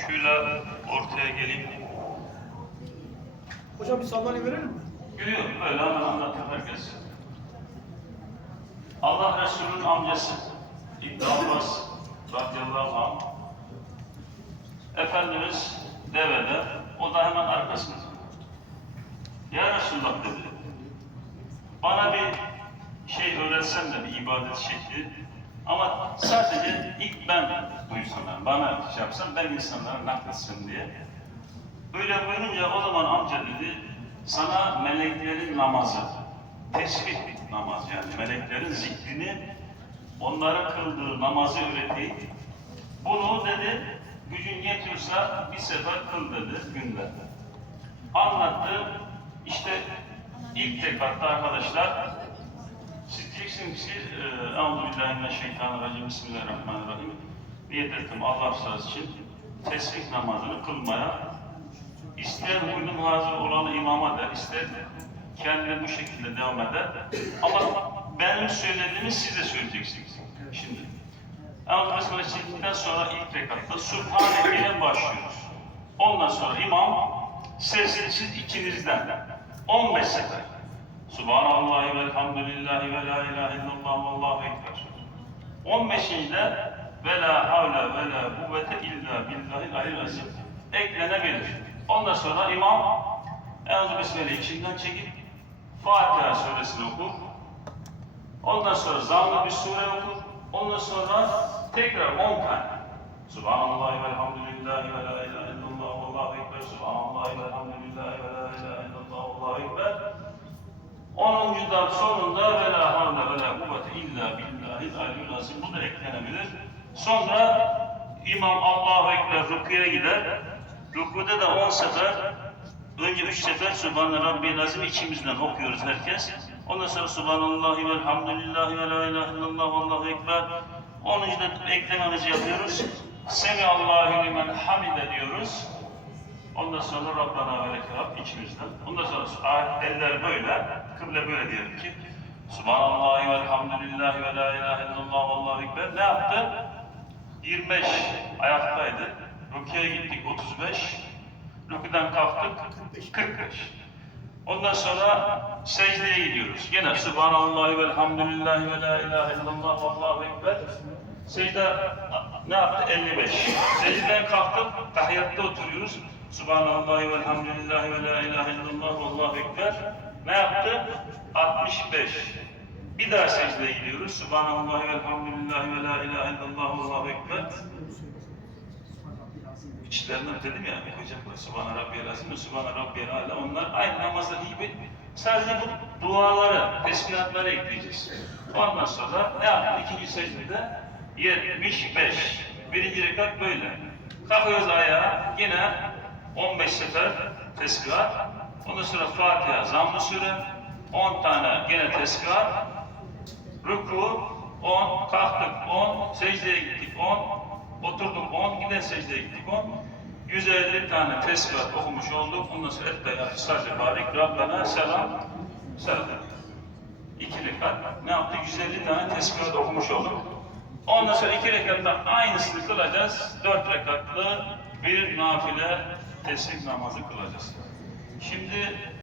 Şöyle ortaya geleyim. Hocam bir sandalye verelim mi? Gülüyor. Böyle hemen anlatıyor herkes. Allah Resulü'nün amcası İbn Abbas radıyallahu anh Efendimiz devede, o da hemen arkasında. Ya Resulullah dedi. Bana bir şey öğretsen de bir ibadet şekli ama sadece ilk ben bana şey yapsam ben insanlara nakletsem diye. Öyle buyurunca o zaman amca dedi, sana meleklerin namazı, tesbih namazı yani meleklerin zikrini, onların kıldığı namazı öğreteyim. Bunu dedi, gücün yetiyorsa bir sefer kıl dedi günde. Anlattı, işte ilk rekatta arkadaşlar, siz diyeceksiniz ki, e, Euzubillahimineşşeytanirracim, Bismillahirrahmanirrahim. Niyet ettim Allah rızası için tesbih namazını kılmaya İster uydum hazır olan imama der, ister kendi bu şekilde devam eder. Ama benim söylediğimi siz de söyleyeceksiniz. Şimdi. Ama Besmele çektikten sonra ilk rekatta Subhane ile başlıyoruz. Ondan sonra imam sessiz ikinizden 15 sefer. Subhanallahi velhamdülillahi ve la ilahe illallah vallahu ekber. 15. de ve la havle ve la kuvvete illa billahil aliyyil azim eklenebilir. Ondan sonra imam Enzu Besmele içinden çekip Fatiha suresini okur. Ondan sonra zamm bir sure okur. Ondan sonra tekrar 10 tane. Subhanallah ve elhamdülillahi ve la ilahe illallah vallahu ekber. Subhanallah ve elhamdülillahi ve la ilahe illallah vallahu ekber. 10. da sonunda ve la havle ve la kuvvete illa billahil aliyyil azim. Bu da eklenebilir. Sonra imam Allahu Ekber rüküye gider. Rükuda da 10 sefer, önce 3 sefer Subhane Rabbiyel Azim içimizden okuyoruz herkes. Ondan sonra Subhanallahi velhamdülillahi ve la ilahe illallah vallahu ekber. 10. da eklememizi yapıyoruz. Semi Allahu limen hamide diyoruz. Ondan sonra Rabbana ve lekel içimizden. Ondan sonra eller böyle, kıble böyle diyelim ki Subhanallahi velhamdülillahi ve la ilahe illallah vallahu ekber. Ne yaptı? 25 ayaktaydı. Rukiye gittik 35. Rüküden kalktık 45. Ondan sonra secdeye gidiyoruz. Yine Subhanallahi velhamdülillahi ve la ilahe illallah vallahu ekber. Secde ne yaptı? 55. Secdeden kalktık, tahiyyatta oturuyoruz. Subhanallahi velhamdülillahi ve la ilahe illallah vallahu ekber. Ne yaptı? 65. Bir daha secdeye gidiyoruz. Subhanallahi velhamdülillahi ve la ilahe illallah vallahu ekber. İçlerinden dedim ya, hocam Subhane Rabbiyel Azim ve Subhane Rabbiyel Ala onlar aynı namazda gibi sadece bu duaları, tesbihatları ekleyeceğiz. Ondan sonra ne yaptı? İkinci secdede 75. Birinci rekat böyle. Kalkıyoruz ayağa, yine 15 sefer tesbihat. Ondan sonra Fatiha, Zamm-ı Sure, 10 tane gene tesbihat. Ruku 10, kalktık 10, secdeye gittik 10, Oturduk 10, yine secdeye gittik 10. 150 tane tesbihat okumuş olduk. Ondan sonra et beyat sadece barik. Rabbena selam. Selam. İki rekat. Ne yaptık? 150 tane tesbihat okumuş olduk. Ondan sonra iki rekatta aynısını kılacağız. Dört rekatlı bir nafile tesbih namazı kılacağız. Şimdi